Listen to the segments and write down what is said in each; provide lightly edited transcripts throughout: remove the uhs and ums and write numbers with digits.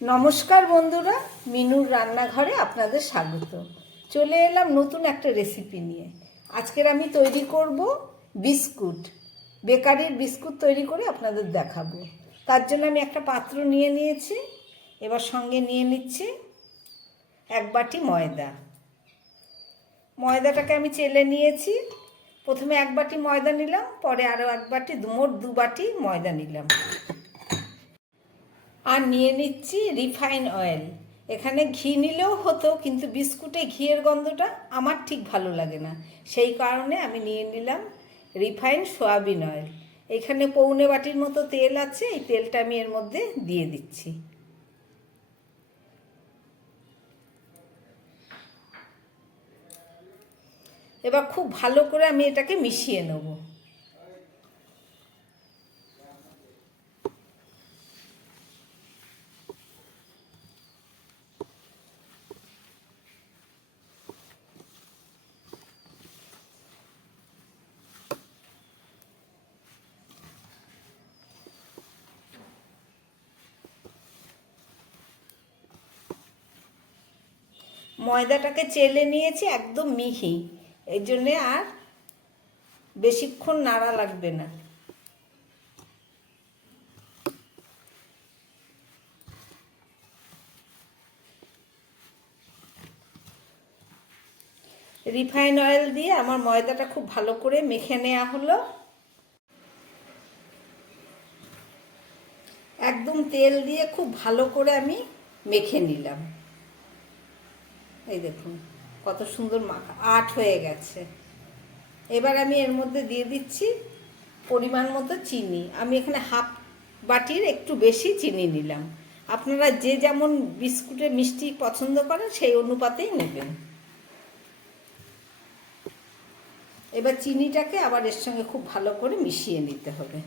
নমস্কার বন্ধুরা, মিনুর রান্নাঘরে আপনাদের স্বাগত। চলে এলাম নতুন একটা রেসিপি নিয়ে। আজকের আমি তৈরি করব বিস্কুট, বেকারির বিস্কুট তৈরি করে আপনাদের দেখাবো। তার জন্য আমি একটা পাত্র নিয়ে নিয়েছি। এবার সঙ্গে নিয়ে নিচ্ছি 1 বাটি ময়দা। ময়দাটাকে আমি চেলে নিয়েছি। প্রথমে 1 বাটি ময়দা নিলাম, পরে আরও 1 বাটি, মোট 2 বাটি ময়দা নিলাম। আর নিয়ে নিচ্ছি রিফাইন অয়েল। এখানে ঘি নিলেও হতো, কিন্তু বিস্কুটে ঘিয়ের গন্ধটা আমার ঠিক ভালো লাগে না, সেই কারণে আমি নিয়ে নিলাম রিফাইন সয়াবিন অয়েল। এখানে পৌনে বাটির মতো তেল আছে, এই তেলটা আমি এর মধ্যে দিয়ে দিচ্ছি। এবার খুব ভালো করে আমি এটাকে মিশিয়ে নেব। ময়দাটাকে চেলে নিয়েছি একদম মিহি, এই জন্যে আর বেশিক্ষণ নাড়া লাগবে না। রিফাইন অয়েল দিয়ে আমার ময়দাটা খুব ভালো করে মেখে নেওয়া হলো। একদম তেল দিয়ে খুব ভালো করে আমি মেখে নিলাম। এই দেখুন কত সুন্দর মাখা আট হয়ে গেছে। এবার আমি এর মধ্যে দিয়ে দিচ্ছি পরিমাণ মতো চিনি। আমি এখানে হাফ বাটির একটু বেশি চিনি নিলাম। আপনারা যে যেমন বিস্কুটে মিষ্টি পছন্দ করেন সেই অনুপাতেই নেবেন। এবার চিনিটাকে আবার এর সঙ্গে খুব ভালো করে মিশিয়ে নিতে হবে।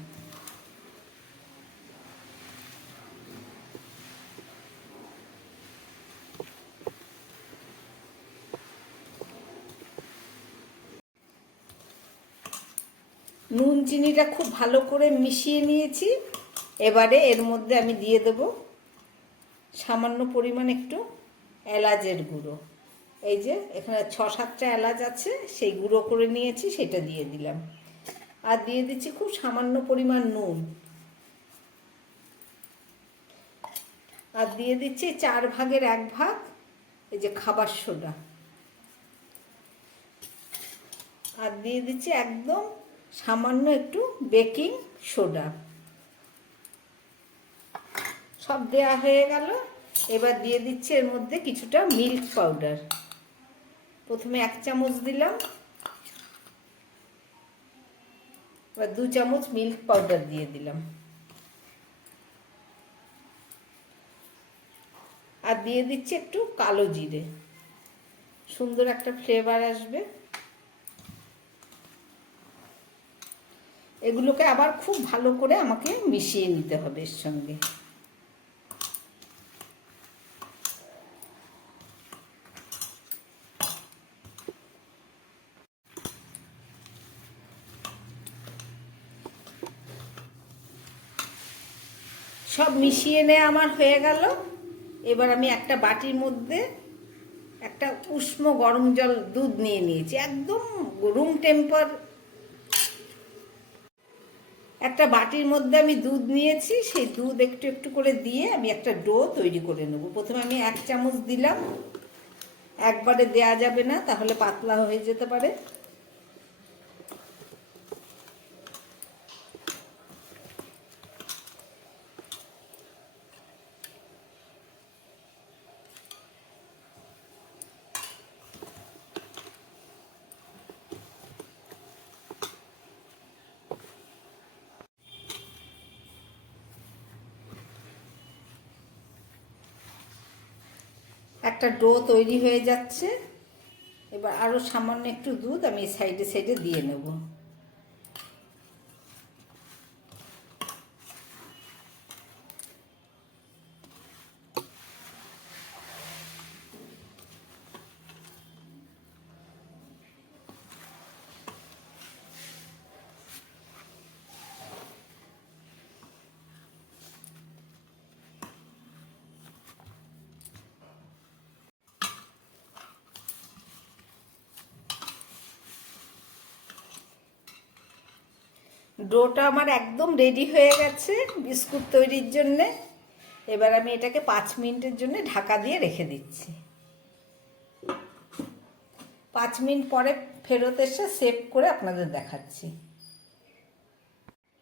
নুন চিনিটা খুব ভালো করে মিশিয়ে নিয়েছি। এবারে এর মধ্যে আমি দিয়ে দেব সামান্য পরিমাণ একটু এলাচের গুঁড়ো। এই যে এখানে 6-7টা এলাচ আছে, সেই গুঁড়ো করে নিয়েছি, সেটা দিয়ে দিলাম। আর দিয়ে দিচ্ছি খুব সামান্য পরিমাণ নুন। আর দিয়ে দিচ্ছি 4 ভাগের 1 ভাগ এই যে খাবার সোডা। আর দিয়ে দিচ্ছি একদম সামান্য একটু বেকিং সোডা। সব দেয়া হয়ে গেল। এবার দিয়ে দিচ্ছি এর মধ্যে কিছুটা মিল্ক পাউডার। প্রথমে 1 চামচ দিলাম, এবার 2 চামচ মিল্ক পাউডার দিয়ে দিলাম। আর দিয়ে দিচ্ছি একটু কালো জিরে, সুন্দর একটা ফ্লেভার আসবে। এগুলোকে আবার খুব ভালো করে আমাকে মিশিয়ে নিতে হবে এর সঙ্গে। সব মিশিয়ে নেওয়া আমার হয়ে গেল। এবার আমি একটা বাটির মধ্যে একটা উষ্ণ গরম জল দুধ নিয়ে নিয়েছি, একদম রুম টেম্পার। একটা বাটির মধ্যে আমি দুধ নিয়েছি, সেই দুধ একটু একটু করে দিয়ে আমি একটা ডো তৈরি করে নেব। প্রথমে আমি 1 চামচ দিলাম, একবারে দেয়া যাবে না, তাহলে পাতলা হয়ে যেতে পারে। একটা ডো তৈরি হয়ে যাচ্ছে। এবার আরও সামান্য একটু দুধ আমি সাইডে সাইডে দিয়ে নেব। ডোটা আমার একদম রেডি হয়ে গেছে বিস্কুট তৈরির জন্যে। এবার আমি এটাকে 5 মিনিটের জন্য ঢাকা দিয়ে রেখে দিচ্ছি। 5 মিনিট পরে ফেরত এসে সেভ করে আপনাদের দেখাচ্ছি।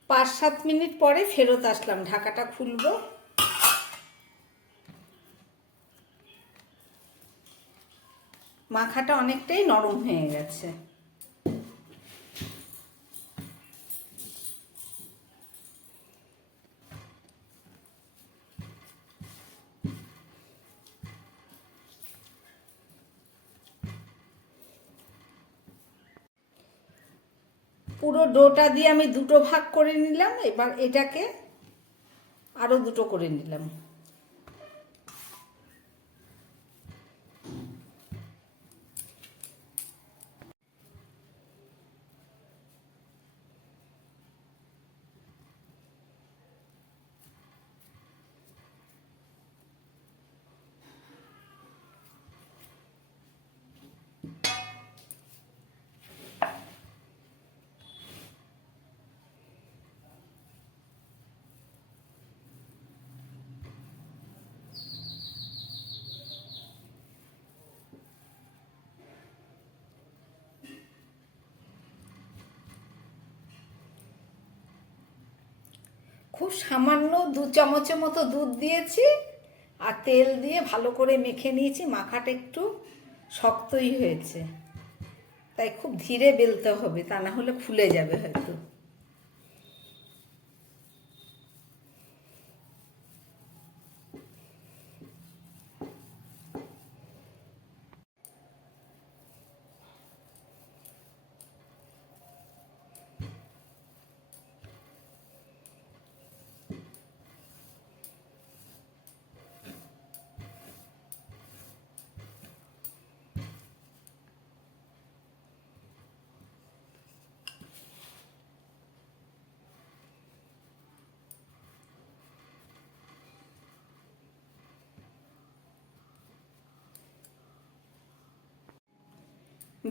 5-7 মিনিট পরে ফেরত আসলাম, ঢাকাটা খুলবো। মাখাটা অনেকটাই নরম হয়ে গেছে। পুরো ডোটা দিয়ে আমি 2টো ভাগ করে নিলাম। এবার এটাকে আরও 2টো করে নিলাম। খুব সামান্য 2 চামচের মতো দুধ দিয়েছি আর তেল দিয়ে ভালো করে মেখে নিয়েছি। মাখাটা একটু শক্তই হয়েছে, তাই খুব ধীরে বেলতে হবে, তা না হলে ফুলে যাবে হয়তো।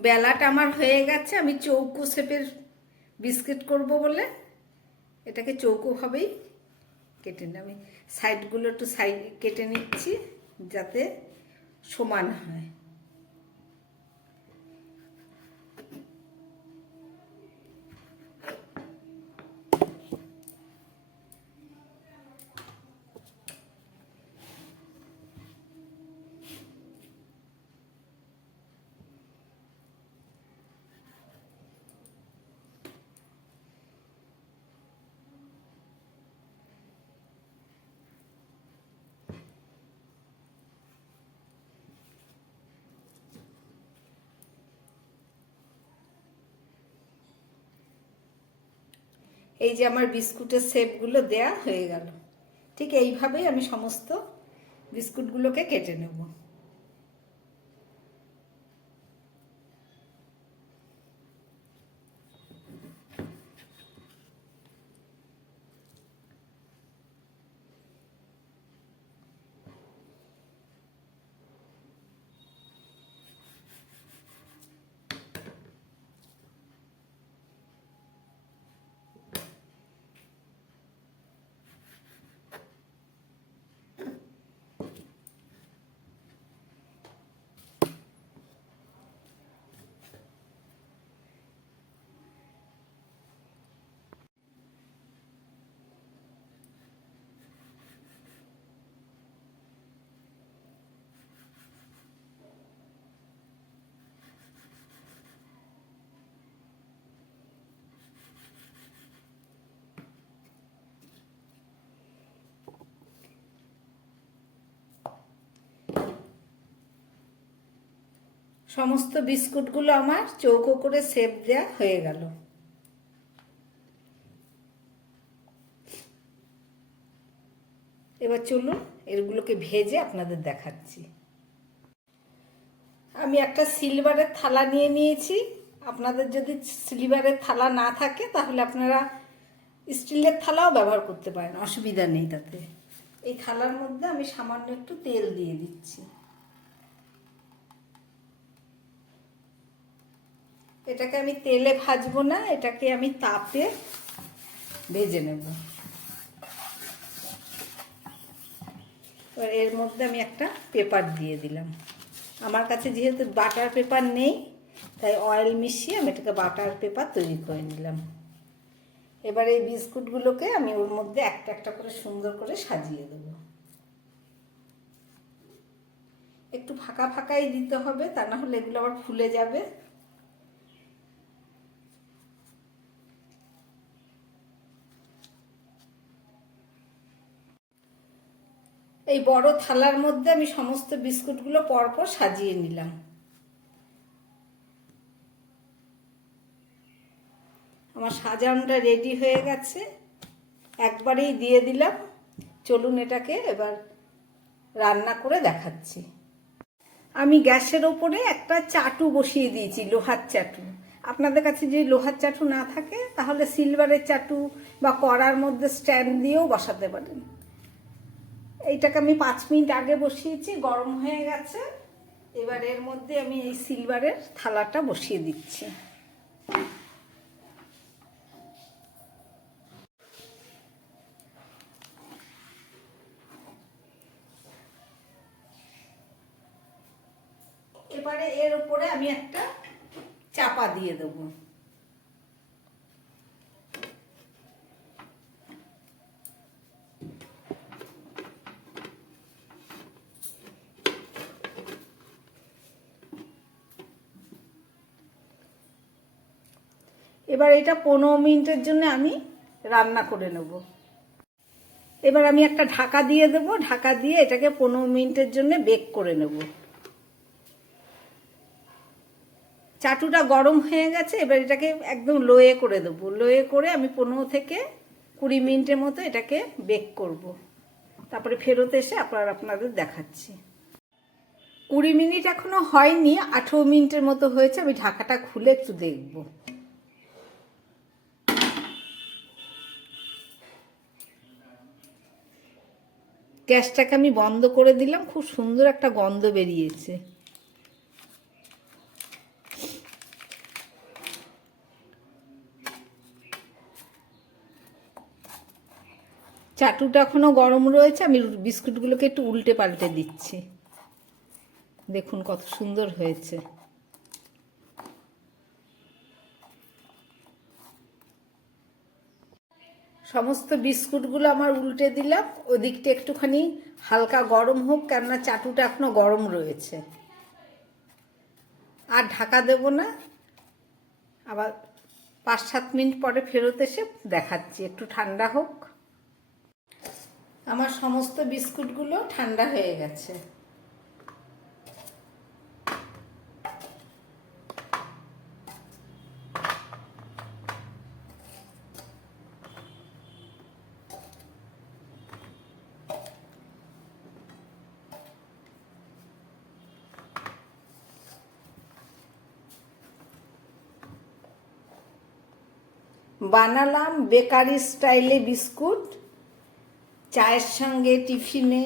বেলাটা আমার হয়ে গেছে। আমি চৌকো শেপের বিস্কিট করব বলে এটাকে চৌকোভাবেই কেটে নিই। আমি সাইডগুলো একটু সাইড কেটে নিচ্ছি যাতে সমান হয়। এই যে আমার বিস্কুটের শেপগুলো দেয়া হয়ে গেল। ঠিক এইভাবেই আমি সমস্ত বিস্কুটগুলোকে কেটে নেব। সমস্ত বিস্কুটগুলো আমার চৌকো করে শেপ দেওয়া হয়ে গেল। এবার চলুন এগুলোকে ভেজে আপনাদের দেখাচ্ছি। আমি একটা সিলভারের থালা নিয়ে নিয়েছি। আপনাদের যদি সিলভারের থালা না থাকে তাহলে আপনারা স্টিলের থালাও ব্যবহার করতে পারেন, অসুবিধা নেই তাতে। এই থালার মধ্যে আমি সামান্য একটু তেল দিয়ে দিচ্ছি। এটাকে আমি তেলে ভাজবো না, এটাকে আমি তাপে ভেজে নেব। এবার এর মধ্যে আমি একটা পেপার দিয়ে দিলাম। আমার কাছে যেহেতু বাটার পেপার নেই, তাই অয়েল মিশিয়ে আমি এটাকে বাটার পেপার তৈরি করে নিলাম। এবার এই বিস্কুটগুলোকে আমি ওর মধ্যে একটা একটা করে সুন্দর করে সাজিয়ে দেবো। একটু ফাঁকা ফাঁকাই দিতে হবে, তা না হলে এগুলো আবার ফুলে যাবে। এই বড় থালার মধ্যে আমি সমস্ত বিস্কুটগুলো পরপর সাজিয়ে নিলাম। আমার সাজানোটা রেডি হয়ে গেছে, একবারেই দিয়ে দিলাম। চলুন এটাকে এবার রান্না করে দেখাচ্ছি। আমি গ্যাসের ওপরে একটা চাটু বসিয়ে দিয়েছি, লোহার চাটু। আপনাদের কাছে যদি লোহার চাটু না থাকে তাহলে সিলভারের চাটু বা কড়ার মধ্যে স্ট্যান্ড দিয়েও বসাতে পারেন। এইটাকে আমি 5 মিনিট আগে বসিয়েছি, গরম হয়ে গেছে। এবার এর মধ্যে আমি এই সিলভারের থালাটা বসিয়ে দিচ্ছি। এবারে এর উপরে আমি একটা চাপা দিয়ে দেবো। এবার এটা 15 মিনিটের জন্য আমি রান্না করে নেব। এবার আমি একটা ঢাকা দিয়ে দেবো, ঢাকা দিয়ে এটাকে 15 মিনিটের জন্য বেক করে নেব। চাটুটা গরম হয়ে গেছে, এবার এটাকে একদম লোয়ে করে দেবো। লোয়ে করে আমি 15 থেকে 20 মিনিটের মতো এটাকে বেক করব। তারপরে ফেরত এসে আপনাদের দেখাচ্ছি। 20 মিনিট এখনো হয়নি, 18 মিনিটের মতো হয়েছে। আমি ঢাকাটা খুলে একটু দেখব। গ্যাসটাকে আমি বন্ধ করে দিলাম, খুব সুন্দর একটা গন্ধ বেরিয়েছে। চাটুটা এখনো গরম রয়েছে, আমি বিস্কুটগুলোকে একটু উল্টে পাল্টে দিচ্ছি। দেখুন কত সুন্দর হয়েছে। সমস্ত বিস্কুটগুলো আমার উল্টে দিলাম। ওদিকটা একটুখানি হালকা গরম হোক, কেননা চাটুটা এখনো গরম রয়েছে। আর ঢাকা দেব না, আবার 5-7 মিনিট পরে ফেরত এসে দেখাচ্ছি। একটু ঠান্ডা হোক। আমার সমস্ত বিস্কুটগুলো ঠান্ডা হয়ে গেছে। বানালাম বেকারি স্টাইলে বিস্কুট। চায়ের সঙ্গে, টিফিনে,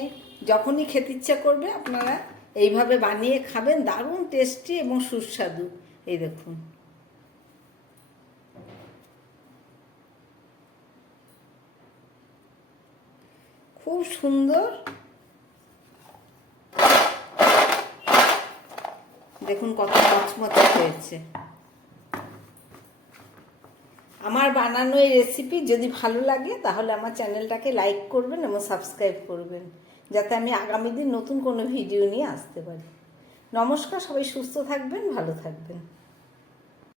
যখনই খেতে ইচ্ছা করবে আপনারা এইভাবে বানিয়ে খাবেন। দারুণ টেস্টি এবং সুস্বাদু। এই দেখুন, খুব সুন্দর। দেখুন কত মচমচে হয়েছে। আমার বানানো এই রেসিপি যদি ভালো লাগে তাহলে আমার চ্যানেলটাকে লাইক করবেন এবং সাবস্ক্রাইব করবেন, যাতে আমি আগামী দিন নতুন কোনো ভিডিও নিয়ে আসতে পারি। নমস্কার, সবাই সুস্থ থাকবেন, ভালো থাকবেন।